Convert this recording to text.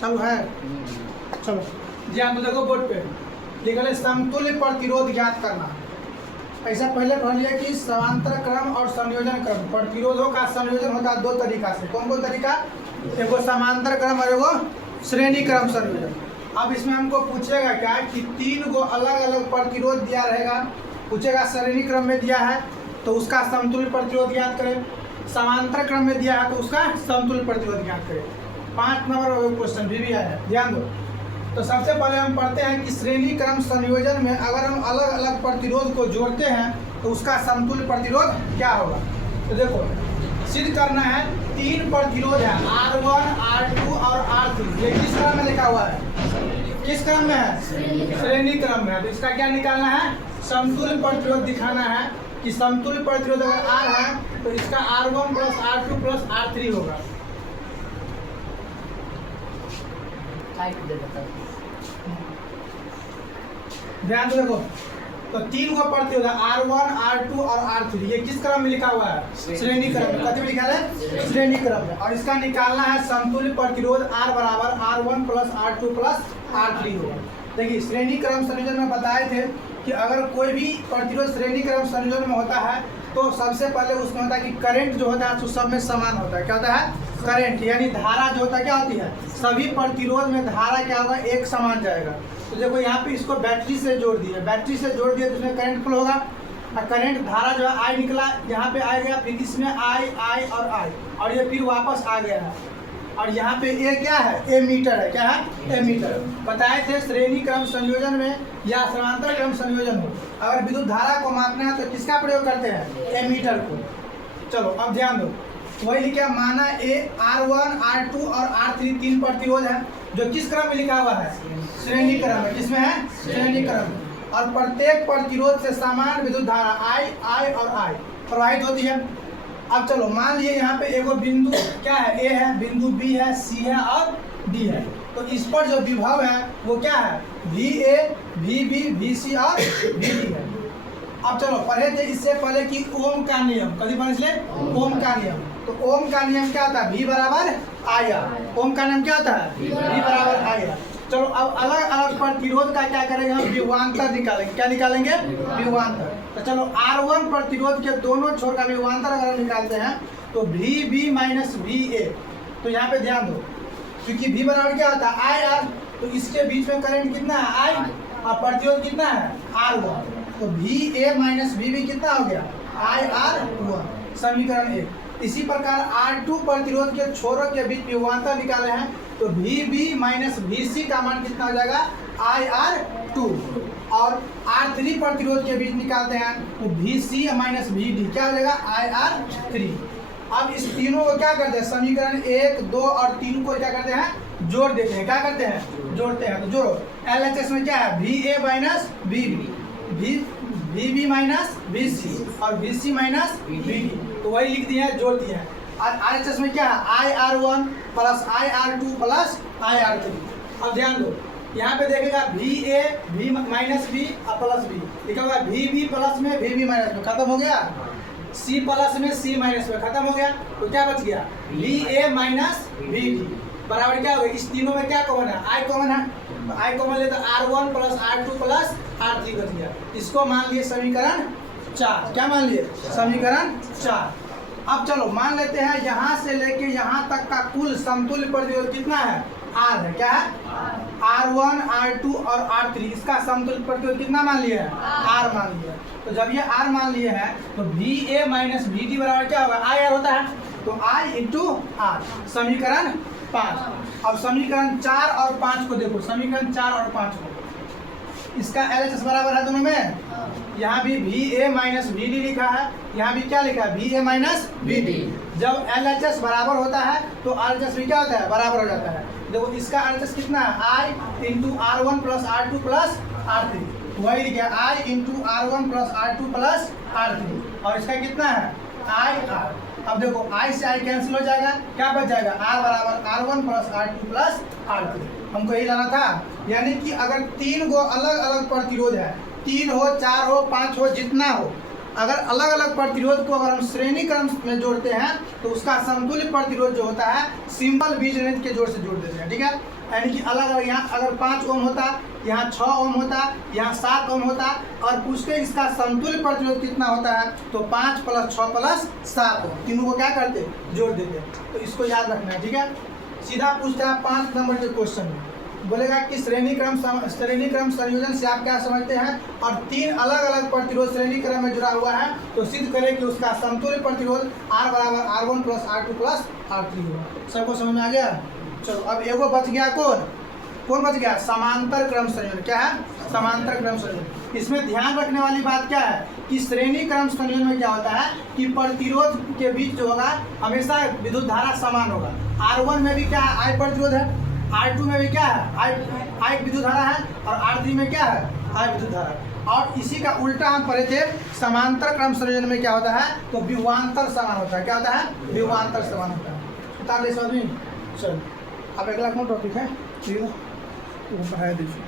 चालू है। चलो ध्यान तो देखो बोर्ड पे लिखा है समतुल्य प्रतिरोध ज्ञात करना। ऐसा पहले पढ़ लिया कि समांतर क्रम और संयोजन क्रम। प्रतिरोधों का संयोजन होता है दो तरीका से। कौन कौन तरीका? एगो समांतर क्रम और एगो श्रेणी क्रम संयोजन। अब इसमें हमको पूछेगा क्या कि 3 गो अलग अलग प्रतिरोध दिया रहेगा। पूछेगा श्रेणी क्रम में दिया है तो उसका समतुल्य प्रतिरोध ज्ञात करें, समांतर क्रम में दिया है तो उसका समतुल्य प्रतिरोध ज्ञात करें। 5 नंबर क्वेश्चन भी आया है, ध्यान दो। तो सबसे पहले हम पढ़ते हैं कि श्रेणी क्रम संयोजन में अगर हम अलग अलग प्रतिरोध को जोड़ते हैं तो उसका समतुल्य प्रतिरोध क्या होगा। तो देखो सिद्ध करना है 3 प्रतिरोध है R1, R2 और R3। ये किस क्रम में लिखा हुआ है? किस क्रम में है? श्रेणी क्रम में है। तो इसका क्या निकालना है? समतुल्य प्रतिरोध दिखाना है कि समतुल्य प्रतिरोध अगर R है तो इसका R1 plus R2 plus R3 होगा। ध्यान से देखो तो 3 गो प्रतिरोध है R1, R2 और R3। ये किस क्रम में लिखा हुआ है? श्रेणी क्रम में। कथी में लिखा है? श्रेणी क्रम में। और इसका निकालना है समतुल्य प्रतिरोध R बराबर R1 plus R2 plus R3 होगा। देखिए श्रेणी क्रम संयोजन में बताए थे कि अगर कोई भी प्रतिरोध श्रेणी क्रम संयोजन में होता है तो सबसे पहले उसमें होता है कि करंट जो होता है तो सब में समान होता है। क्या होता है? करंट यानी धारा जो होता है क्या होती है? सभी प्रतिरोध में धारा क्या होगा? एक समान जाएगा। तो देखो यहाँ पे इसको बैटरी से जोड़ दिए, बैटरी से जोड़ दिए तो इसमें करंट फ्लो होगा और करंट धारा जो है आई निकला, यहाँ पे आ गया, फिर इसमें आई और ये फिर वापस आ गया है। और यहाँ पे ए क्या है? ए मीटर है। क्या है? ए मीटर। बताए थे श्रेणी क्रम संयोजन में या समांतर क्रम संयोजन हो अगर विद्युत धारा को मापना है तो किसका प्रयोग करते हैं? ए मीटर को। चलो अब ध्यान दो, वही लिखा माना ए R1, R2 और R3 3 प्रतिरोध है जो किस क्रम में लिखा हुआ है? श्रेणी क्रम में। किसमें है? श्रेणी क्रम में। और प्रत्येक प्रतिरोध से समान विद्युत धारा I और I प्रवाहित होती है। अब चलो मान लिए यहाँ पे एगो बिंदु क्या है? ए है, बिंदु बी है, सी है और डी है। तो इस पर जो विभव है वो क्या है? VA, VB, VC और VD है। अब चलो पढ़े थे इससे पहले कि ओम का नियम। कभी पढ़े इसलिए ओम का नियम। तो ओम का नियम क्या होता है? V बराबर IR। ओम का नियम क्या होता है? V बराबर IR। चलो अब अलग अलग प्रतिरोध का क्या करेंगे? हम विभवांतर निकालेंगे। क्या निकालेंगे? विभवांतर। तो चलो R1 प्रतिरोध के दोनों छोर का विभवांतर अगर हम निकालते हैं तो VB माइनस VA। तो यहाँ पे ध्यान दो क्योंकि V बराबर क्या होता है? IR। तो इसके बीच में करंट कितना है? I और प्रतिरोध कितना है? R1। तो VA माइनस VB कितना हो गया? IR1। समीकरण 1। इसी प्रकार R2 प्रतिरोध के छोरों के बीच विभवांतर निकाले हैं तो VB माइनस VC का मान कितना हो जाएगा? IR2। और R3 प्रतिरोध के बीच निकालते हैं तो VC माइनस VD क्या हो जाएगा? IR3। अब इस तीनों को क्या करते हैं? समीकरण 1, 2 और 3 को क्या करते हैं? जोड़ देते हैं। क्या करते हैं? जोड़ते हैं। तो जोड़ो LHS में क्या है? VA minus VB, VB minus VC और VC माइनस VD। तो वही लिख दिया है, जोड़ दिया है। और RHS में क्या है? IR1 plus IR2 plus IR3। अब ध्यान दो यहाँ पे देखेगा VA, V माइनस V और प्लस V लिखा हुआ है। VB प्लस में VB माइनस में खत्म हो गया। C प्लस में C माइनस में खत्म हो गया। तो क्या बच गया? VA माइनस VD बराबर क्या हो गया? इस तीनों में क्या कॉमन है? I कॉमन है। तो I कॉमन ले तो R1 plus R2 plus R3 बच गया। इसको मान लिए समीकरण 4। क्या मान लिए? समीकरण 4। अब चलो मान लेते हैं यहाँ से लेके यहाँ तक का कुल समतुल्य प्रतिरोध कितना है? R है। क्या है? R1, R2 और R3 इसका समतुल्य प्रतिरोध कितना मान लिया है? R मान लिया। तो जब ये R मान लिए हैं तो VA माइनस VD बराबर क्या होगा? IR होता है। तो I इंटू R। समीकरण 5। अब समीकरण 4 और 5 को देखो। समीकरण 4 और 5 को इसका LHS बराबर है दोनों में। यहाँ भी VA माइनस VD लिखा है, यहाँ भी क्या लिखा है? VA minus VD। जब LHS बराबर होता है तो RHS भी क्या होता है? बराबर हो जाता है। देखो इसका RHS कितना है? I into R1 plus R2 plus R3। वही लिखा है I into R1 plus R2 plus R3। और इसका कितना है? IR। अब देखो I से I कैंसिल हो जाएगा। क्या बच जाएगा? R बराबर R1 plus R2 plus R3। हमको यही लाना था। यानी कि अगर 3 गो अलग अलग प्रतिरोध है, 3 हो, 4 हो, 5 हो, जितना हो, अगर अलग अलग प्रतिरोध को अगर हम श्रेणी क्रम में जोड़ते हैं तो उसका समतुल्य प्रतिरोध जो होता है सिंपल बीजगणित के जोड़ से जोड़ देते हैं, ठीक है। यानी कि अलग अलग यहाँ अगर 5 ओम होता, यहाँ 6 ओम होता, यहाँ 7 ओम होता और पूछते इसका समतुल्य प्रतिरोध कितना होता है तो 5 + 6 + 7 ओम, तीनों को क्या करते जोड़ देते। तो इसको याद रखना है, ठीक है। सीधा पूछता है 5 नंबर के क्वेश्चन में, बोलेगा कि श्रेणी क्रम संयोजन से आप क्या समझते हैं और 3 अलग अलग प्रतिरोध श्रेणी क्रम में जुड़ा हुआ है तो सिद्ध करें कि उसका समतुल्य प्रतिरोध R = R1 + R2 + R3 होगा। सबको समझ में आ गया। चलो अब एगो बच गया, कौन बच गया, समांतर क्रम संयोजन। क्या है, समांतर क्रम संयोजन। इसमें ध्यान रखने वाली बात क्या है कि श्रेणी क्रम संयोजन में क्या होता है कि प्रतिरोध के बीच जो होगा हमेशा विद्युत धारा समान होगा। R1 में भी क्या है, I प्रतिरोध है, R2 में भी क्या है, I विद्युत धारा है और R3 में क्या है, I विद्युत धारा। और इसी का उल्टा हम पढ़े थे, समांतर क्रम संयोजन में क्या होता है तो विभवांतर समान होता है। क्या होता है, विभवांतर समान होता है। उतार ले समझ में। चलो अब अगला कौन टॉपिक है, ठीक है, वो पढ़ाया दीजिए।